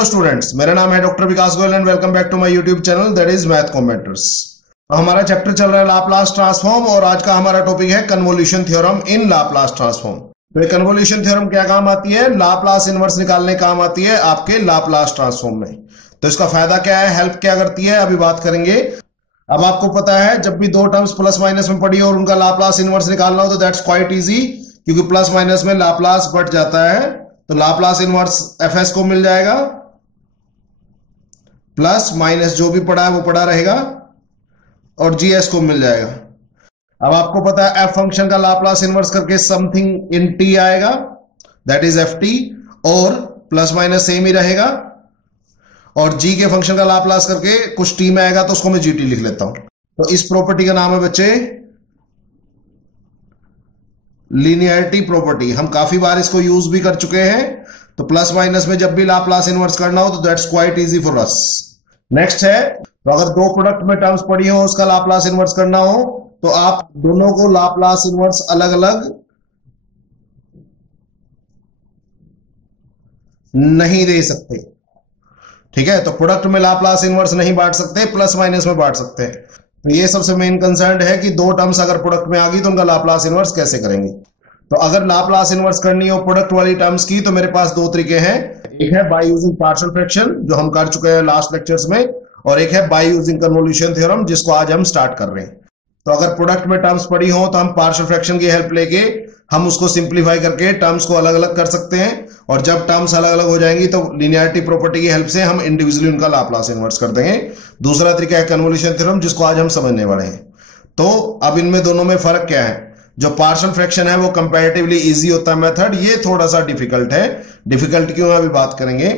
Hello students, मेरा नाम है doctor Vikas Goyal and welcome back to my YouTube channel that is math commentators. हमारा chapter चल रहा है लाप्लास ट्रांसफॉर्म और आज का हमारा टॉपिक है convolution theorem in Laplace transform. तो कन्वोल्यूशन थ्योरम क्या काम आती है? लाप्लास इनवर्स निकालने काम आती है आपके लाप्लास ट्रांसफॉर्म में। तो इसका फायदा क्या है, हेल्प क्या करती है, अभी बात करेंगे। अब आपको पता है जब भी दो टर्म्स प्लस माइनस में पड़ी और उनका लाप्लास इनवर्स निकालना हो तो दैट्स क्वाइट इजी, क्योंकि प्लस माइनस में लाप्लास बढ़ जाता है। तो लाप्लास इनवर्स एफएस को मिल जाएगा, प्लस माइनस जो भी पड़ा है वो पड़ा रहेगा और जीएस को मिल जाएगा। अब आपको पता है एफ फंक्शन का लाप्लास इनवर्स करके समथिंग इन टी आएगा, दैट इज एफ टी, और प्लस माइनस सेम ही रहेगा। और जी के फंक्शन का लाप्लास करके कुछ टी में आएगा तो उसको मैं जीटी लिख लेता हूं। तो इस प्रॉपर्टी का नाम है बच्चे लीनियरिटी प्रॉपर्टी। हम काफी बार इसको यूज भी कर चुके हैं। तो प्लस माइनस में जब भी लाप्लास इनवर्स करना हो तो that's quite easy for us. Next है, तो अगर दो प्रोडक्ट में टर्म्स पड़ी हो उसका लाप्लास इनवर्स करना हो तो आप दोनों को लाप्लास इनवर्स अलग अलग नहीं दे सकते, ठीक है। तो प्रोडक्ट में लाप्लास इनवर्स नहीं बांट सकते, प्लस माइनस में बांट सकते हैं। तो ये सबसे मेन कंसर्न है कि दो टर्म्स अगर प्रोडक्ट में आ गई तो उनका लाप्लास इनवर्स कैसे करेंगे। तो अगर लाप्लास इनवर्स करनी हो प्रोडक्ट वाली टर्म्स की तो मेरे पास दो तरीके हैं। एक है बाय यूजिंग पार्शियल फ्रैक्शन जो हम कर चुके हैं लास्ट लेक्चर्स में, और एक है बाय यूजिंग कन्वोल्यूशन थ्योरम जिसको आज हम स्टार्ट कर रहे हैं। तो अगर प्रोडक्ट में टर्म्स पड़ी हो तो हम पार्शियल फ्रैक्शन की हेल्प लेके हम उसको सिंप्लीफाई करके टर्म्स को अलग अलग कर सकते हैं, और जब टर्म्स अलग अलग हो जाएंगी तो लीनियरिटी प्रॉपर्टी की हेल्प से हम इंडिविजुअली उनका लाप्लास इनवर्स कर देंगे। दूसरा तरीका है कन्वोल्यूशन थ्योरम जिसको आज हम समझने वाले हैं। तो अब इनमें दोनों में फर्क क्या है? जो पार्शियल फ्रैक्शन है वो कंपैरेटिवली इजी होता है मेथड, ये थोड़ा सा डिफिकल्ट है। डिफिकल्ट क्यों है अभी बात करेंगे।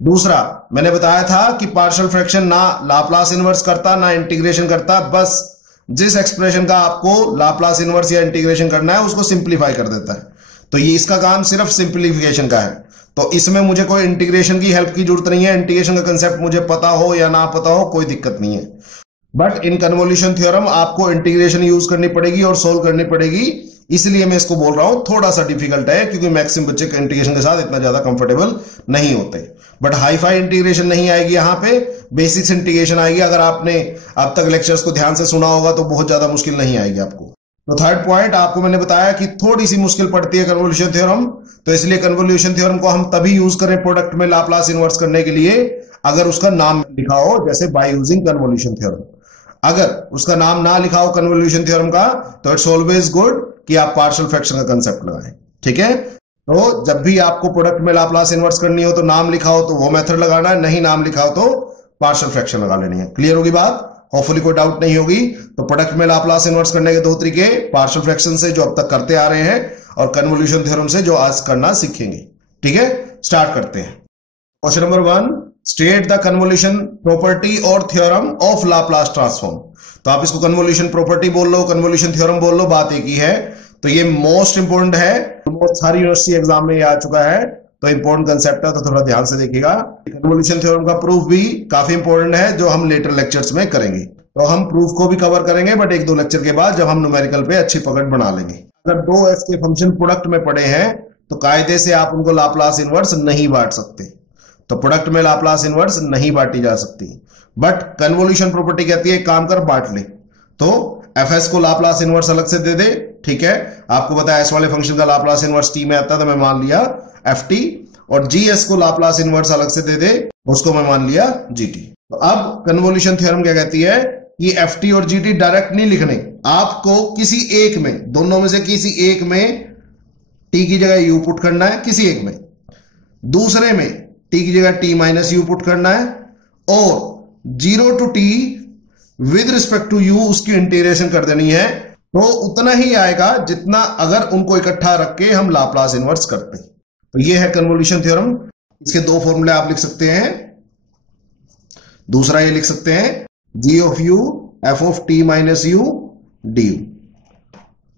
दूसरा, मैंने बताया था कि पार्शियल फ्रैक्शन ना लाप्लास इनवर्स करता ना इंटीग्रेशन करता, बस जिस एक्सप्रेशन का आपको लाप्लास इनवर्स या इंटीग्रेशन करना है उसको सिंप्लीफाई कर देता है। तो ये इसका काम सिर्फ सिंप्लीफिकेशन का है। तो इसमें मुझे कोई इंटीग्रेशन की हेल्प की जरूरत नहीं है। इंटीग्रेशन का कंसेप्ट मुझे पता हो या ना पता हो कोई दिक्कत नहीं है। बट इन कन्वोल्यूशन थ्योरम आपको इंटीग्रेशन यूज करनी पड़ेगी और सोल्व करनी पड़ेगी, इसलिए मैं इसको बोल रहा हूं थोड़ा सा डिफिकल्ट है, क्योंकि मैक्सिमम बच्चे इंटीग्रेशन के साथ इतना ज्यादा कंफर्टेबल नहीं होते। बट हाई फाई इंटीग्रेशन नहीं आएगी, यहां पे बेसिक्स इंटीग्रेशन आएगी। अगर आपने अब तक लेक्चर्स को ध्यान से सुना होगा तो बहुत ज्यादा मुश्किल नहीं आएगी आपको। तो थर्ड पॉइंट, आपको मैंने बताया कि थोड़ी सी मुश्किल पड़ती है कन्वोल्यूशन थ्योरम, तो इसलिए कन्वोल्यूशन थ्योरम को हम तभी यूज करें प्रोडक्ट में लाप्लास इनवर्स करने के लिए अगर उसका नाम लिखा हो, जैसे बाय यूजिंग कन्वोल्यूशन थ्योरम। अगर उसका नाम ना लिखा हो कन्वोल्यूशन थ्योरम का तो इट्स ऑलवेज गुड कि आप पार्शियल फ्रैक्शन का कंसेप्ट लगाएं, ठीक है। तो जब भी आपको प्रोडक्ट में लाप्लास इनवर्स करनी हो तो नाम लिखा हो तो वो मेथड लगाना है, नहीं नाम लिखा हो तो पार्शियल फ्रैक्शन लगा लेनी है। क्लियर होगी बात? होपफुली कोई डाउट नहीं होगी। तो प्रोडक्ट में लाप्लास इनवर्स करने के दो तरीके, पार्शियल फ्रैक्शन से जो अब तक करते आ रहे हैं और कन्वोल्यूशन थ्योरम से जो आज करना सीखेंगे, ठीक है। स्टार्ट करते हैं। Question number 1, state the convolution property और थ्योरम ऑफ लाप्लास ट्रांसफॉर्म। तो आप इसको कन्वोल्यूशन प्रॉपर्टी बोल लो, कन्वोल्यूशन थ्योरम बोल लो, बात एक ही है। तो ये मोस्ट इंपोर्टेंट है, बहुत सारी यूनिवर्सिटी एग्जाम में ये आ चुका है, तो इंपोर्टेंट कंसेप्ट है, तो थोड़ा ध्यान से देखिएगा। कन्वोल्यूशन थ्योरम का प्रूफ भी काफी इंपोर्टेंट है जो हम लेटर लेक्चर्स में करेंगे। तो हम प्रूफ को भी कवर करेंगे बट एक दो लेक्चर के बाद जब हम न्यूमेरिकल पे अच्छी पकड़ बना लेंगे। अगर दो एफ के फंक्शन प्रोडक्ट में पड़े हैं तो कायदे से आप उनको लाप्लास इनवर्स नहीं बांट सकते। तो प्रोडक्ट में लाप्लास इनवर्स नहीं बांटी जा सकती, बट कन्वोल्यूशन प्रॉपर्टी कहती है काम कर बांट ले। तो एफएस को लाप्लास इनवर्स अलग से दे दे, ठीक है। आपको पता है एस वाले फंक्शन का लाप्लास इनवर्स टी में आता है तो मैं मान लिया एफ टी, और जीएस को लाप्लास इनवर्स अलग से दे दे, उसको मैं मान लिया जीटी। तो अब कन्वोल्यूशन थ्योरम क्या कहती है कि एफ टी और जीटी डायरेक्ट नहीं लिखने, आपको किसी एक में, दोनों में से किसी एक में टी की जगह यू पुट करना है, किसी एक में। दूसरे में टी की जगह टी माइनस यू पुट करना है, और 0 to t with respect to u उसकी इंटीग्रेशन कर देनी है। तो उतना ही आएगा जितना अगर उनको इकट्ठा रख के हम लाप्लास इनवर्स करते हैं। तो ये है कन्वोल्यूशन थ्योरम। इसके दो फॉर्मूले आप लिख सकते हैं। दूसरा ये लिख सकते हैं g of u f of t minus u du,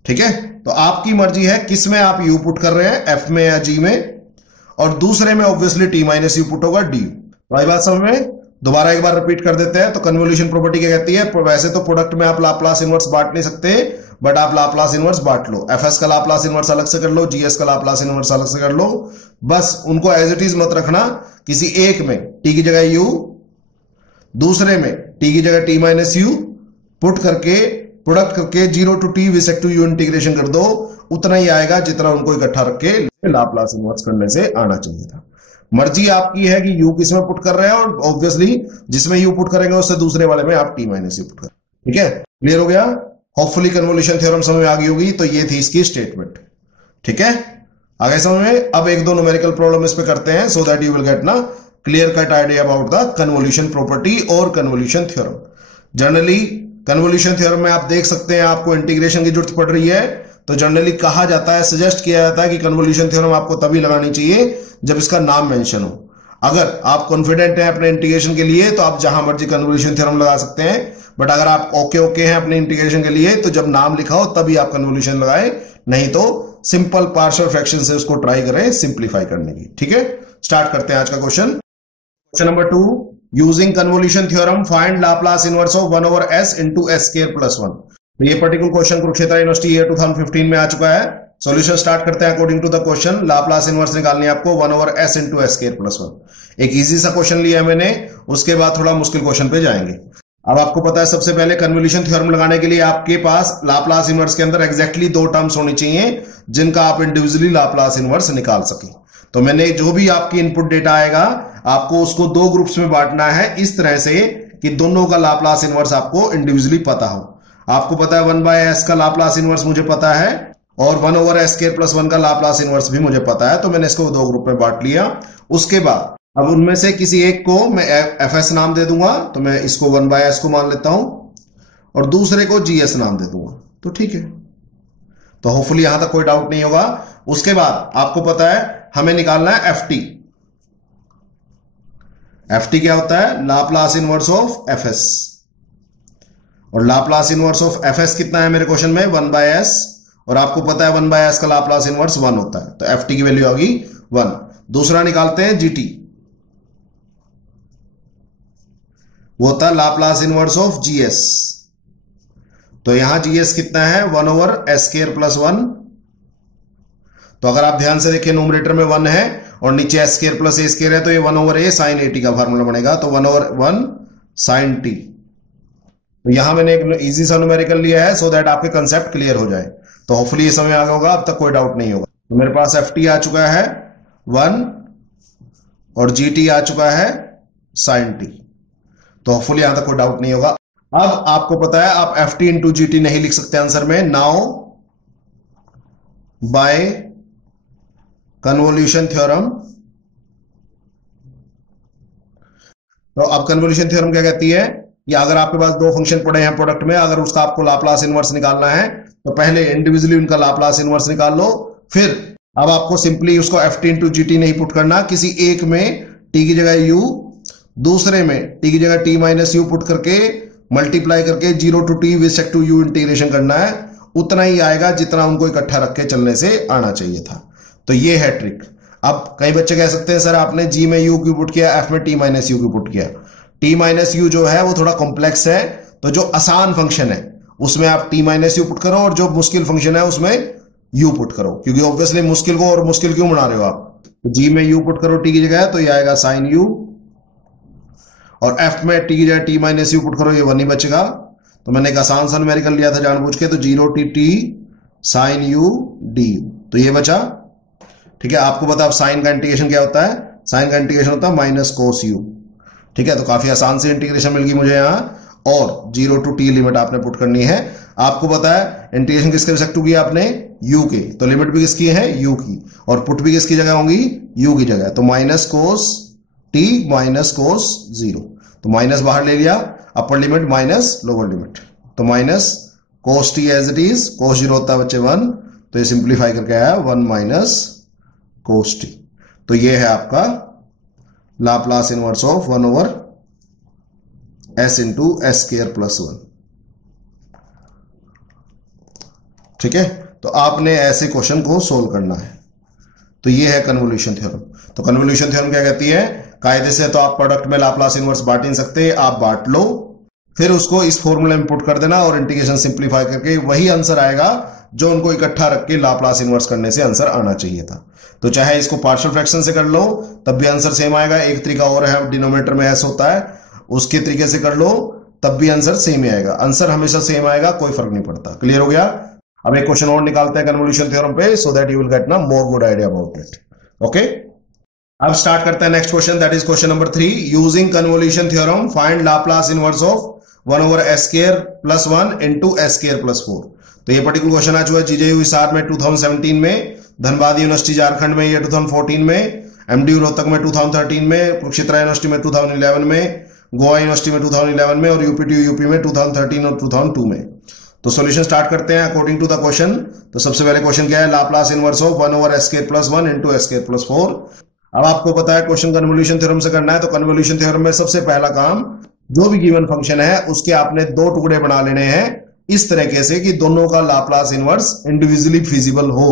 ठीक है। तो आपकी मर्जी है किस में आप u पुट कर रहे हैं, f में या g में, और दूसरे में obviously t minus u put होगा du। तो आई बात समझ में? दोबारा एक बार रिपीट कर देते हैं। तो कन्वोल्यूशन प्रॉपर्टी क्या कहती है? वैसे तो प्रोडक्ट में आप लाप्लास इनवर्स बांट नहीं सकते, बट आप लाप्लास इनवर्स बांट लो। एफएस का लाप्लास इनवर्स अलग से कर लो, जीएस का लाप्लास इनवर्स अलग से कर लो, बस उनको एज इट इज मत रखना। किसी एक में टी की जगह यू, दूसरे में टी की जगह टी माइनस यू पुट करके प्रोडक्ट करके 0 to t विसेक टू यू इंटीग्रेशन कर दो, उतना ही आएगा जितना उनको इकट्ठा रख के लाप्लास इनवर्स करने से आना चाहिए था। मर्जी आपकी है कि यू किस में पुट कर रहे हैं, और ऑब्वियसली जिसमें यू पुट करेंगे उससे दूसरे वाले में आप टी माइनस यू पुट करें। ठीक है, क्लियर हो गया? होपफुली कन्वोल्यूशन थ्योरम समझ में आ गई होगी। तो ये थी इसकी स्टेटमेंट। ठीक है, आगे समझ में? अब एक दो न्यूमेरिकल प्रॉब्लम इस पे करते हैं, so that you will get ना clear cut idea about the convolution property और convolution theorem. Generally convolution theorem में आप देख सकते हैं आपको इंटीग्रेशन की जरूरत पड़ रही है, तो जनरली कहा जाता है, सजेस्ट किया जाता है कि कन्वोल्यूशन थ्योरम आपको तभी लगानी चाहिए जब इसका नाम मेंशन हो। अगर आप कॉन्फिडेंट हैं अपने इंटीग्रेशन के लिए तो आप जहां मर्जी कन्वोल्यूशन थ्योरम लगा सकते हैं, बट अगर आप ओके हैं अपने इंटीग्रेशन के लिए तो जब नाम लिखा हो तभी आप कन्वोल्यूशन लगाएं, नहीं तो सिंपल पार्शियल फ्रैक्शन से उसको ट्राई करें सिंप्लीफाई करने की। ठीक है, स्टार्ट करते हैं आज का question. Question number 2, using convolution theorem find Laplace inverse of 1/s into s square plus 1। तो ये particular question Kurukshetra university year 2015 में आ चुका है। सॉल्यूशन स्टार्ट करते हैं according to the question. Laplace inverse निकालनी है आपको 1/s into s square plus 1। एक इजी सा क्वेश्चन लिया है मैंने, उसके बाद थोड़ा मुश्किल क्वेश्चन पे जाएंगे। अब आपको पता है सबसे पहले कन्वोल्यूशन थ्योरम लगाने के लिए आपके पास लाप्लास इनवर्स के अंदर एग्जैक्टली 2 टर्म्स होनी चाहिए जिनका आप इंडिविजुअली लाप्लास इनवर्स निकाल सके। तो मैंने जो भी आपकी इनपुट डेटा आएगा आपको उसको 2 ग्रुप्स में बांटना है इस तरह से कि दोनों का लाप्लास इनवर्स आपको इंडिविजुअली पता हो। आपको पता है 1/s का लाप्लास इनवर्स मुझे पता है और 1/s square plus 1 का लाप्लास इनवर्स भी मुझे पता है, तो मैंने इसको 2 ग्रुप में बांट लिया। उसके बाद अब उनमें से किसी एक को मैं fs नाम दे दूंगा, तो मैं इसको 1/s को मान लेता हूं और दूसरे को gs नाम दे दूंगा, तो ठीक है। तो होपफुली यहां तक कोई डाउट नहीं होगा। उसके बाद आपको पता है हमें निकालना है ft। ft क्या होता है? लाप्लास इनवर्स ऑफ fs, और लाप्लास इनवर्स ऑफ fs कितना है मेरे क्वेश्चन में? 1/s, और आपको पता है 1/s का लाप्लास इनवर्स 1 होता है, तो ft की वैल्यू होगी 1। दूसरा निकालते हैं gt, वो होता है लाप्लास इनवर्स ऑफ gs। तो यहां gs कितना है? 1/s square plus 1। तो अगर आप ध्यान से देखिए न्यूमरेटर में 1 है और नीचे s square plus a square है, तो ये 1/a sin at का फार्मूला बनेगा, तो 1/1 sin t। तो यहां मैंने एक इजी सा न्यूमेरिकल लिया है सो दैट आपके कंसेप्ट क्लियर हो जाए। तो होपफुली ये समझ आ गया होगा, अब तक कोई डाउट नहीं होगा। तो मेरे पास ft आ चुका है 1 और gt आ चुका है sin t, तो होपफुली यहां तक कोई डाउट नहीं होगा। अब आपको पता है आप ft इंटू gt नहीं लिख सकते आंसर में। नाउ बाय कन्वोल्यूशन थ्योरम, तो अब कन्वोल्यूशन थ्योरम क्या कहती है कि अगर आपके पास 2 फंक्शन पड़े हैं प्रोडक्ट में, अगर उसका आपको लाप्लास इनवर्स निकालना है तो पहले इंडिविजुअली उनका लाप्लास इनवर्स निकाल लो, फिर अब आपको सिंपली उसको ft इंटू gt नहीं पुट करना, किसी एक में t की जगह u, दूसरे में t की जगह t माइनस यू पुट करके मल्टीप्लाई करके 0 to t विसेक टू u इंटीग्रेशन करना है, उतना ही आएगा जितना उनको इकट्ठा रख के चलने से आना चाहिए था। तो ये है ट्रिक। अब कई बच्चे कह सकते हैं सर आपने g में u क्यों पुट किया, f में t माइनस यू क्यों पुट किया। t माइनस यू जो है वो थोड़ा कॉम्प्लेक्स है, तो जो आसान फंक्शन है उसमें आप t माइनस यू पुट करो और जो मुश्किल फंक्शन है उसमें u पुट करो, क्योंकि ऑब्वियसली मुश्किल को और मुश्किल क्यों बना रहे हो आप। तो g में u पुट करो t की जगह, तो ये आएगा sin u, और f में t की जगह t माइनस यू पुट करो, ये 1 ही बचेगा। तो मैंने एक आसान सा न्यूमेरिकल लिया था जानबूझ के, तो 0 to t sin u du, तो ये बचा। ठीक है, आपको पता है साइन का इंटीग्रेशन क्या होता है? साइन का इंटीग्रेशन होता है माइनस कोस u। ठीक है, तो काफी आसान से इंटीग्रेशन मिल गई मुझे यहां, और 0 to t लिमिट आपने पुट करनी है। आपको पता है इंटीग्रेशन किसके रिस्पेक्ट टू किया आपने? u के, तो लिमिट भी किसकी है? u की, और पुट भी किसकी जगह होंगी? u की जगह, तो minus cos t minus cos 0, तो माइनस बाहर ले लिया, upper limit minus lower limit, तो minus cos t as it is, cos 0 होता है बच्चे 1, तो ये सिंप्लीफाई करके आया 1 माइनस कोस t। तो ये है आपका Laplace inverse of 1/s into s square plus 1। ठीक है, तो आपने ऐसे क्वेश्चन को सोल्व करना है। तो ये है कन्वोल्यूशन थ्योरम। तो कन्वोल्यूशन थ्योरम क्या कहती है? कायदे से तो आप प्रोडक्ट में लाप्लास इनवर्स बांट नहीं सकते, आप बांट लो, फिर उसको इस फॉर्मूले में पुट कर देना और इंटीग्रेशन सिंप्लीफाई करके वही आंसर आएगा जो उनको इकट्ठा रख के लाप्लास इनवर्स करने से आंसर आना चाहिए था। तो चाहे इसको पार्शियल फ्रैक्शन से कर लो तब भी आंसर सेम आएगा। एक तरीका और है, डिनोमिनेटर में एस होता है, उसके तरीके से कर लो तब भी आंसर सेम ही आएगा। आंसर हमेशा सेम आएगा, कोई फर्क नहीं पड़ता। क्लियर हो गया? अब एक क्वेश्चन और निकालते हैं कन्वोल्यूशन थ्योरम पे, so that you will get ना more good idea about it. Okay, अब स्टार्ट करते हैं next question, that is question number 3। Using convolution theorem find Laplace inverse of 1/s² + 1 * s²+4। तो ये पर्टिकुलर क्वेश्चन आ चुका है GJU Hisar में 2017 में, धनबाद यूनिवर्सिटी झारखंड में ये 2014 में, एमडीयू रोहतक में 2013 में, कुरुक्षेत्र यूनिवर्सिटी में 2011 में, गोवा यूनिवर्सिटी में 2011 में और यूपीटीयू यूपी में 2013 और 2002 में। तो सॉल्यूशन स्टार्ट करते हैं अकॉर्डिंग टू द क्वेश्चन। तो सबसे पहले क्वेश्चन क्या है, Laplace inverse of 1/s² + 1 * s²+4। अब आपको पता है क्वेश्चन कन्वोल्यूशन थ्योरम से करना है, तो कन्वोल्यूशन थ्योरम में सबसे पहला काम, जो भी गिवन फंक्शन है उसके आपने दो टुकड़े बना लेने हैं इस तरीके से कि दोनों का लाप्लास इनवर्स इंडिविजुअली फिजिबल हो।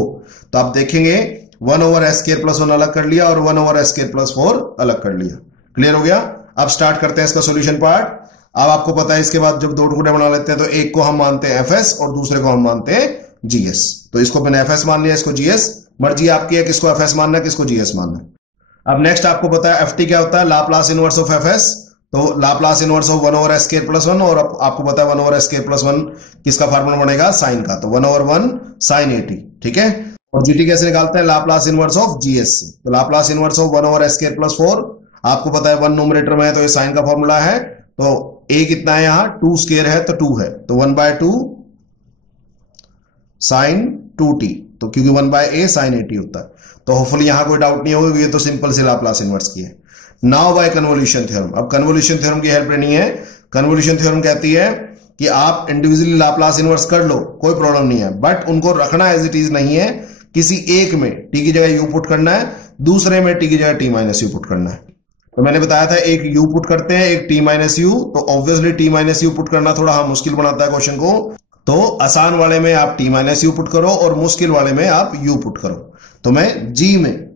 तो आप देखेंगे 1/s² + 1 अलग कर लिया और 1/s²+4 अलग कर लिया। क्लियर हो गया? अब स्टार्ट करते हैं इसका सॉल्यूशन पार्ट। अब आपको पता है इसके बाद जब दो टुकड़े बना लेते हैं तो एक को हम मानते हैं fs और दूसरे को हम मानते हैं gs। तो इसको मैंने fs मान लिया, इसको gs। मर्जी आपकी है किसको fs मानना है किसको gs मानना है। अब नेक्स्ट आपको पता है ft क्या होता है, लाप्लास इनवर्स ऑफ fs। तो लाप्लास इनवर्स ऑफ 1/s² + 1, और आपको पता है 1/s² + 1 किसका फार्मूला बनेगा, साइन का, तो 1/1 sin 80। ठीक है, और gt कैसे निकालते हैं, लाप्लास इनवर्स ऑफ gs। तो लाप्लास इनवर्स ऑफ 1/s²+ 4, आपको पता है 1 न्यूमरेटर में है तो ये साइन का फॉर्मूला है। तो a कितना है यहाँ, 2² है तो 2 है, तो 1/2 sin 2t। तो क्योंकि 1/a sin 80 होता है, तो होपफुली यहां कोई डाउट नहीं होगा, ये तो सिंपल से लाप्लास इनवर्स की है। Now by convolution theorem. अब कन्वोल्यूशन थ्योरम की हेल्प लेनी है। कन्वोल्यूशन थ्योरम कहती है कि आप इंडिविजुअली लाप्लास इनवर्स कर लो, कोई प्रॉब्लम नहीं है, बट उनको रखना एज इट इज नहीं है। किसी एक में t की जगह u पुट करना है, दूसरे में t की जगह t - u पुट करना है। तो मैंने बताया था एक u पुट करते हैं, एक t - u। तो ऑब्वियसली t - u पुट करना थोड़ा मुश्किल बनाता है क्वेश्चन को, तो आसान वाले में आप t - u पुट करो और मुश्किल वाले में आप u पुट करो। तो मैं g में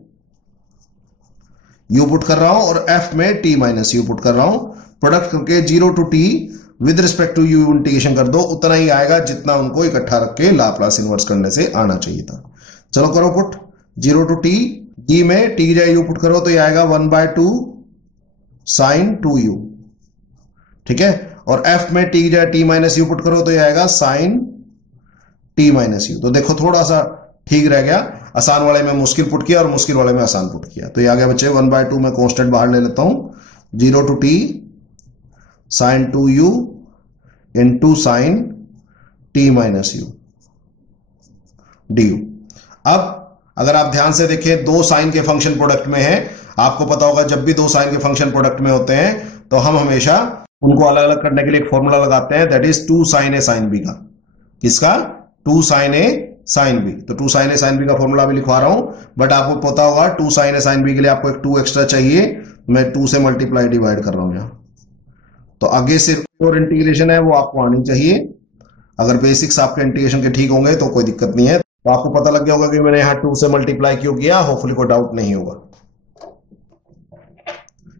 u पुट कर रहा हूं और f में t - u पुट कर रहा हूं। प्रोडक्ट करके 0 to t with respect to u integration कर दो, उतना ही आएगा जितना उनको इकट्ठा रख के लाप्लास इनवर्स करने से आना चाहिए था। चलो करो पुट, 0 to t, g में t की जगह u पुट करो तो ये आएगा 1/2 sin 2u। ठीक है, और f में t की जगह t - u पुट करो तो ये आएगा sin t - u। तो देखो थोड़ा सा ठीक रह गया, आसान वाले में मुश्किल पुट किया और मुश्किल वाले में आसान पुट किया। तो ये आ गया बच्चे 1/2, मैं कांस्टेंट बाहर ले लेता हूं, 0 to t sin 2u into sin t - u du। अब अगर आप ध्यान से देखें, दो साइन के फंक्शन प्रोडक्ट में है, आपको पता होगा जब भी दो साइन के फंक्शन प्रोडक्ट में होते हैं तो हम हमेशा उनको अलग अलग करने के लिए एक फॉर्मूला लगाते हैं, that is 2 sin a sin b का। किसका? 2 sin a sin b। तो 2 sin a sin b का फॉर्मूला भी लिखवा रहा हूं, बट आपको पता होगा 2 sin a sin b के लिए आपको एक 2 एक्स्ट्रा चाहिए, मैं 2 से मल्टीप्लाई डिवाइड कर रहा हूं यहां। तो आगे सिर्फ और इंटीग्रेशन है वो आपको आनी चाहिए। अगर बेसिक्स आपके इंटीग्रेशन के ठीक होंगे तो कोई दिक्कत नहीं है। तो आपको पता लग गया होगा कि मैंने यहां 2 से मल्टीप्लाई क्यों किया, होपफुली कोई डाउट नहीं होगा।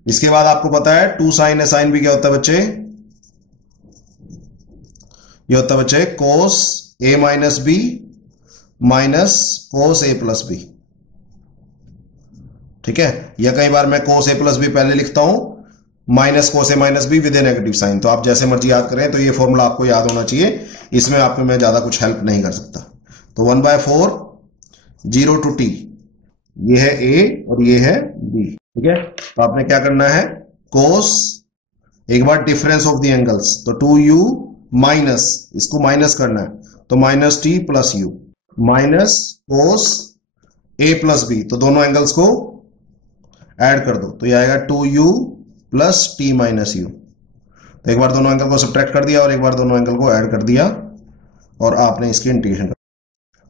इसके बाद आपको पता है 2 sin a sin b क्या होता है बच्चे, ये होता है बच्चे cos a - b minus cos a + b। ठीक है, या कई बार मैं cos a + b पहले लिखता हूं, minus cos a - b with a negative sign. तो आप जैसे मर्जी याद करें, तो ये फॉर्मूला आपको याद होना चाहिए, इसमें आपको मैं ज्यादा कुछ हेल्प नहीं कर सकता। तो 1/4 0 to t, ये है a और ये है b। ठीक है, तो आपने क्या करना है, cos, एक बार डिफरेंस ऑफ द एंगल्स, तो 2u माइनस, इसको माइनस करना है तो -t + u minus cos a + b, तो दोनों एंगल्स को ऐड कर दो तो ये आएगा 2u + t - u। तो एक बार दोनों एंगल को सब्ट्रैक्ट कर दिया और एक बार दोनों एंगल को ऐड कर दिया और आपने इसकी इंटीग्रेशन कर।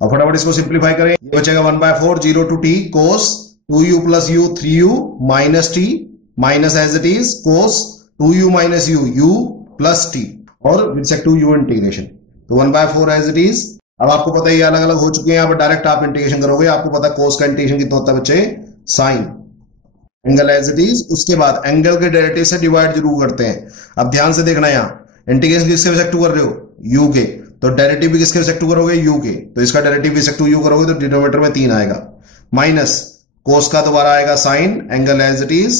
अब फटाफट इसको सिंप्लीफाई करें, ये बचेगा 1/4 0 to t cos 2u + u 3u minus t minus as it is cos 2u - u u plus t और with respect to u integration. तो 1/4 एज इट इज। अब आपको पता है ये अलग अलग हो चुके हैं, यहाँ पर डायरेक्ट आप इंटीग्रेशन करोगे, आपको पता है cos का इंटीग्रेशन कितना होता है बच्चे, sin। Angle as it is, उसके बाद एंगल के डेरिवेटिव से डिवाइड जरूर करते हैं। अब ध्यान से देखना, यहां इंटीग्रेशन किसके रिस्पेक्ट टू कर रहे हो, u के, तो डेरिवेटिव भी किसके रिस्पेक्ट टू करोगे, u के, तो इसका डेरिवेटिव रिस्पेक्ट टू u करोगे तो डिनोमिनेटर में 3 आएगा, माइनस कोस का दोबारा आएगा sine angle as it is,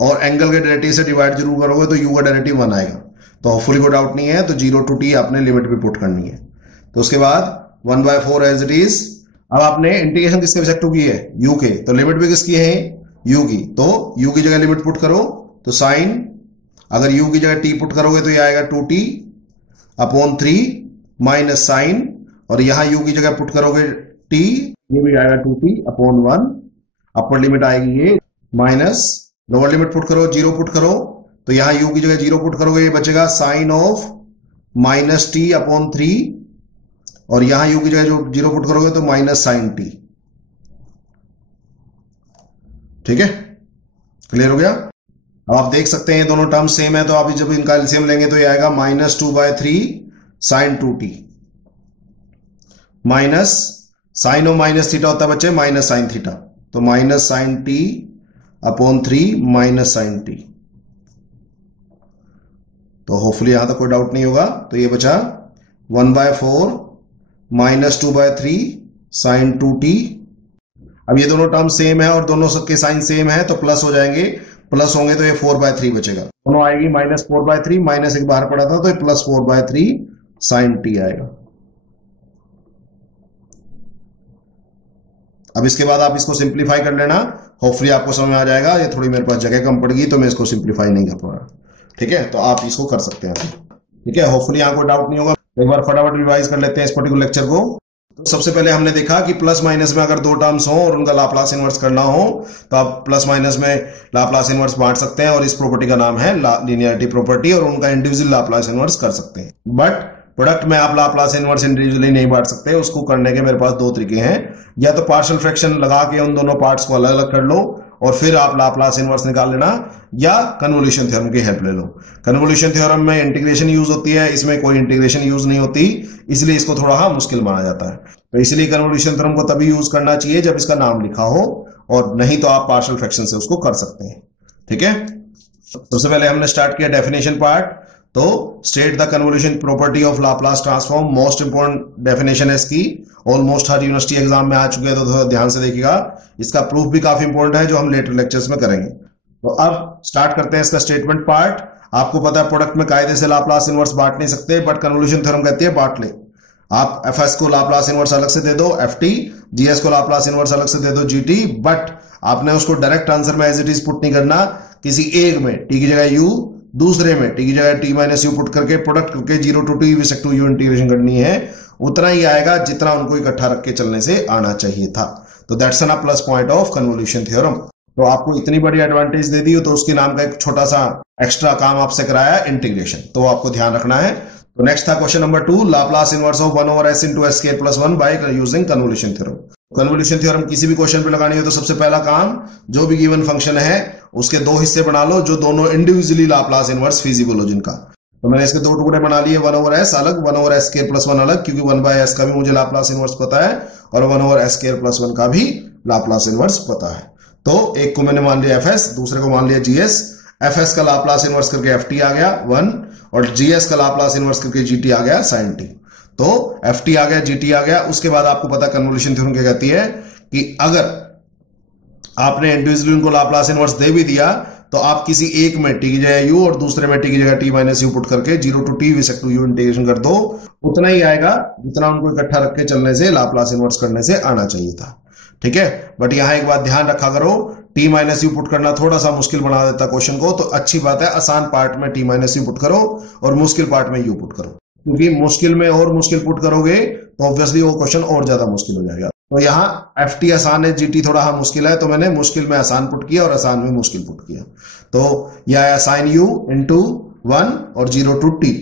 और एंगल के डेरिवेटिव से डिवाइड जरूर करोगे तो u का डेरिवेटिव 1 आएगा। तो होपफुली कोई डाउट नहीं है, तो 0 to t आपने लिमिट भी पुट करनी है। तो उसके बाद 1/4 एज इट इज। अब आपने इंटीग्रेशन किसके रिस्पेक्ट टू की है, u के, तो लिमिट भी किसकी है, u की, तो u की जगह लिमिट पुट करो तो साइन, अगर u की जगह t पुट करोगे तो ये आएगा 2t अपॉन 3 माइनस साइन, और यहां u की जगह पुट करोगे t, ये भी आएगा 2t अपॉन 1, अपर लिमिट आएगी ये, माइनस लोअर लिमिट पुट करो, 0 पुट करो, तो यहां u की जगह 0 पुट करोगे, ये बचेगा sine of minus t upon 3, और यहां u की जगह जो 0 पुट करोगे तो माइनस साइन t। ठीक है, क्लियर हो गया। अब आप देख सकते हैं दोनों टर्म सेम है, तो आप जब इनका एलसीएम लेंगे तो ये आएगा -2/3 साइन 2t, माइनस साइन और माइनस थीटा होता है बच्चे माइनस साइन थीटा, तो minus sine t upon 3 minus sine t। तो होपफुली यहां तक कोई डाउट नहीं होगा। तो ये बचा 1/4 -2/3 साइन 2t। अब ये दोनों टर्म सेम है और दोनों सबके साइन सेम है, तो प्लस हो जाएंगे, प्लस होंगे तो ये 4/3 बचेगा, दोनों आएगी -4/3, माइनस एक बाहर पड़ा था तो ये +4/3 साइन t आएगा। अब इसके बाद आप इसको सिंप्लीफाई कर लेना, होपफुली आपको समझ में आ जाएगा। ये थोड़ी मेरे पास जगह कम पड़ गई तो मैं इसको सिंप्लीफाई नहीं कर पा रहा, ठीक है, तो आप इसको कर सकते हैं, ठीक है, होपफुली यहां कोई डाउट नहीं होगा। एक बार फटाफट रिवाइज कर लेते हैं इस पर्टिकुलर लेक्चर को। तो सबसे पहले हमने देखा कि प्लस माइनस में अगर दो टर्म्स हो और उनका लाप्लास इनवर्स करना हो तो आप प्लस माइनस में लाप्लास इनवर्स बांट सकते हैं, और इस प्रॉपर्टी का नाम है लीनियरिटी प्रॉपर्टी, और उनका इंडिविजुअल लाप्लास इनवर्स कर सकते हैं। बट प्रोडक्ट में आप लाप्लास इनवर्स इंडिविजुअली नहीं बांट सकते, उसको करने के मेरे पास दो तरीके हैं, या तो पार्शियल फ्रैक्शन लगा के उन दोनों पार्ट्स को अलग अलग कर लो और फिर आप लाप्लास इनवर्स निकाल लेना, या कन्वोल्यूशन थ्योरम की हेल्प ले लो। कन्वोल्यूशन थ्योरम में इंटीग्रेशन यूज होती है, इसमें कोई इंटीग्रेशन यूज नहीं होती, इसलिए इसको थोड़ा मुश्किल माना जाता है। तो इसलिए कन्वोल्यूशन थ्योरम को तभी यूज करना चाहिए जब इसका नाम लिखा हो, और नहीं तो आप पार्शियल फ्रैक्शन से उसको कर सकते हैं, ठीक है। सबसे पहले हमने स्टार्ट किया डेफिनेशन पार्ट। तो state the convolution property of Laplace transform, most important definition है इसकी, ऑलमोस्ट हर यूनिवर्सिटी एग्जाम में आ चुके हैं, तो थोड़ा ध्यान से देखिएगा। इसका प्रूफ भी काफी इंपॉर्टेंट है जो हम लेटर लेक्चर्स में करेंगे। तो अब स्टार्ट करते हैं इसका स्टेटमेंट पार्ट। आपको पता है प्रोडक्ट में कायदे से लाप्लास इनवर्स बांट नहीं सकते, बट कन्वोल्यूशन थ्योरम कहती है बांट ले। आप एफएस को लाप्लास इनवर्स अलग से दे दो ft, जीएस को लाप्लास इनवर्स अलग से दे दो gt, बट आपने उसको डायरेक्ट आंसर में एज इट इज पुट नहीं करना। किसी एक में t की जगह u, दूसरे में t की जगह t माइनस यू पुट करके प्रोडक्ट करके 0 to t with respect to u integration करनी है। उतना ही आएगा जितना उनको इकट्ठा रख के चलने से आना चाहिए था। तो that's an plus point of convolution theorem. तो आपको इतनी बड़ी एडवांटेज दे दी तो उसके नाम का एक छोटा सा एक्स्ट्रा काम आपसे कराया इंटीग्रेशन, तो आपको ध्यान रखना है। तो नेक्स्ट था question number 2, Laplace inverse of 1/s into s square plus 1 by using convolution theorem. Convolution theorem किसी भी क्वेश्चन पे लगानी हो तो सबसे पहला काम, जो भी गिवन फंक्शन है उसके दो हिस्से बना लो जो दोनों इंडिविजुअली लाप्लास इनवर्स फीजिबल हो जिनका। तो मैंने इसके दो टुकड़े बना लिए, 1/s अलग, 1/s square plus 1 अलग, क्योंकि 1/s का भी मुझे लाप्लास इनवर्स पता है और 1/s square plus 1 का भी लाप्लास इनवर्स पता है। तो एक को मैंने मान लिया fs, दूसरे को मान लिया gs। fs का लाप्लास इनवर्स करके ft आ गया 1, और gs का लाप्लास इनवर्स करके gt आ गया sin t। तो ft आ गया, gt आ गया। उसके बाद आपको पता कन्वोल्यूशन थ्योरम क्या कहती है कि अगर आपने इंडिविजुअली उनको लाप्लास इनवर्स दे भी दिया तो आप किसी एक में t की जगह u और दूसरे में t की जगह t माइनस यू पुट करके 0 to t with respect to u integration कर दो, उतना ही आएगा जितना उनको इकट्ठा रख के चलने से लाप्लास इनवर्स करने से आना चाहिए था, ठीक है। बट यहां एक बात ध्यान रखा करो, t माइनस यू पुट करना थोड़ा सा मुश्किल बना देता क्वेश्चन को। तो अच्छी बात है आसान पार्ट में t माइनस यू पुट करो और मुश्किल पार्ट में u पुट करो, क्योंकि मुश्किल में और मुश्किल पुट करोगे तो ऑब्वियसली वो क्वेश्चन और ज्यादा मुश्किल हो जाएगा। तो यहाँ ft आसान है, gt थोड़ा मुश्किल है, तो मैंने मुश्किल में आसान पुट किया और आसान में मुश्किल पुट किया। तो यह आया साइन u इंटू 1 और 0 to t।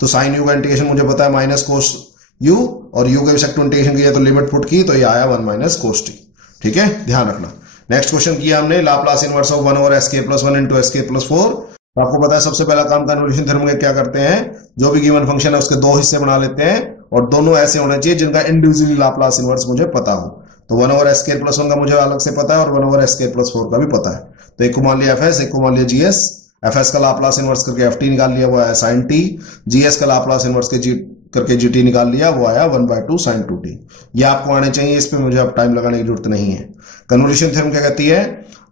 तो साइन u का इंटीग्रेशन मुझे पता है माइनस कोस u, और u का विसेक्ट इंटीग्रेशन किया तो लिमिट पुट की, तो यह आया 1 माइनस कोस t, ठीक है, ध्यान रखना। नेक्स्ट क्वेश्चन किया हमने Laplace inverse of 1/s square plus 1 into s square plus 4। तो आपको पता है सबसे पहला काम कन्वोल्यूशन थ्योरम में क्या करते हैं, जो भी गिवन फंक्शन है उसके दो हिस्से बना लेते हैं और दोनों ऐसे होने चाहिए जिनका इंडिविजुअली लाप्लास इनवर्स मुझे पता हो। तो 1/s² + 1 का मुझे अलग से पता है और 1/s² + 4 का भी पता है। तो एक को मान लिया fs, एक को मान लिया gs। fs का लाप्लास इनवर्स करके ft निकाल लिया, वो आया sin t। gs का लाप्लास इनवर्स करके gt निकाल लिया, वो आया 1/2 sin 2t। ये आपको आने चाहिए, इस पे मुझे अब टाइम लगाने की जरूरत नहीं है। कन्वोल्यूशन थ्योरम क्या कहती है,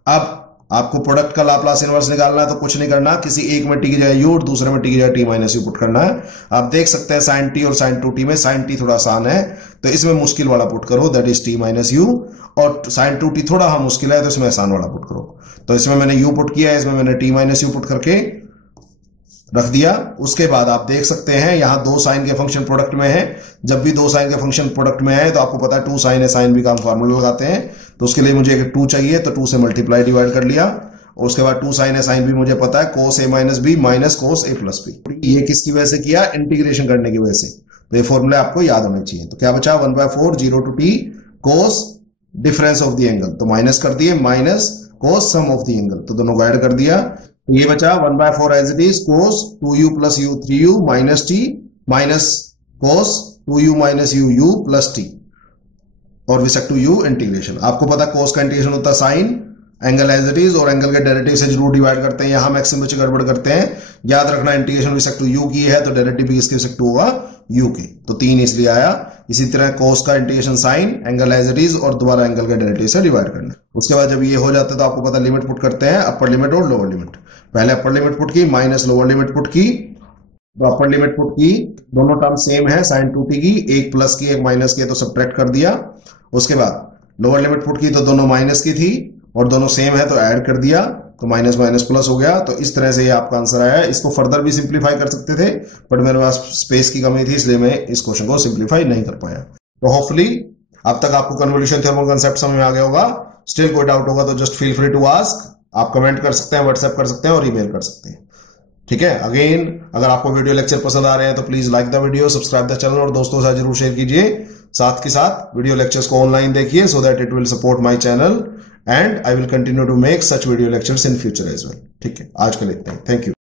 अब आपको प्रोडक्ट का लाप्लास इनवर्स निकालना है तो कुछ नहीं करना, किसी एक में t की जगह u और दूसरे में t की जगह t - u पुट करना है। आप देख सकते हैं sin t और sin 2t में sin t थोड़ा आसान है तो इसमें मुश्किल वाला पुट करो, दैट इज t - u, और sin 2t थोड़ा हाँ मुश्किल है तो इसमें आसान वाला पुट करो। तो इसमें मैंने u पुट किया है, इसमें मैंने t - u पुट करके रख दिया। उसके बाद आप देख सकते हैं यहां दो साइन के फंक्शन प्रोडक्ट में है। जब भी दो साइन के फंक्शन प्रोडक्ट में है तो आपको पता है 2 sin है sin b का हम फार्मूला लगाते हैं, तो उसके लिए मुझे 2 चाहिए तो 2 से मल्टीप्लाई डिवाइड कर लिया। और उसके बाद 2 sin है sin b मुझे पता है cos a - b minus cos a + b। ये किसकी वजह से किया, इंटीग्रेशन करने की वजह से। तो ये फॉर्मूला आपको याद होने चाहिए। तो क्या बचा 1/4 0 to t cos difference of the angle, तो माइनस कर दिए, minus cos sum of the angle, तो दोनों को ऐड कर दिया। ये बचा 1/4 as it is cos 2u + u 3u minus t minus cos 2u - u plus t और विसेक टू u इंटीग्रेशन। आपको पता cos का इंटीग्रेशन होता है sin angle as it is और एंगल के डेरिवेटिव से जरूर डिवाइड करते हैं। यहां मैक्सिमम बच्चे गड़बड़ करते हैं, याद रखना इंटीग्रेशन विसेक टू u की है तो डेरिवेटिव भी इसके विसेक टू होगा u के, तो 3 इसलिए आया। इसी तरह cos का integration sin angle as it is और दोबारा एंगल के डेरिवेटिव से डिवाइड करना। उसके बाद जब ये हो जाता है तो आपको पता लिमिट पुट करते हैं, अपर लिमिट और लोअर लिमिट। पहले अपर लिमिट पुट की माइनस लोअर लिमिट पुट की, तो अपर लिमिट पुट की, दोनों टर्म सेम है sin 2t की, एक प्लस की एक माइनस की, तो सब्ट्रैक्ट कर दिया। उसके बाद लोअर लिमिट पुट की तो दोनों माइनस की थी और दोनों सेम है तो ऐड कर दिया, तो माइनस माइनस प्लस हो गया। तो इस तरह से ये आपका आंसर आया। इसको फर्दर भी सिंप्लीफाई कर सकते थे बट मेरे पास स्पेस की कमी थी इसलिए मैं इस क्वेश्चन को सिंप्लीफाई नहीं कर पाया। तो होपफुली अब तक आपको कन्वोल्यूशन थ्योरम कांसेप्ट समझ में आ गया होगा। स्टिल कोई डाउट होगा तो just feel free to ask, आप कमेंट कर सकते हैं, व्हाट्सएप कर सकते हैं और ईमेल कर सकते हैं। ठीक है, अगेन अगर आपको वीडियो लेक्चर पसंद आ रहे हैं तो please like the video, subscribe the channel और दोस्तों से जरूर शेयर कीजिए। साथ के साथ वीडियो लेक्चर्स को ऑनलाइन देखिए so that it will support my channel and I will continue to make such video lectures in future as well. ठीक है, आज के लिए इतना ही। Thank you.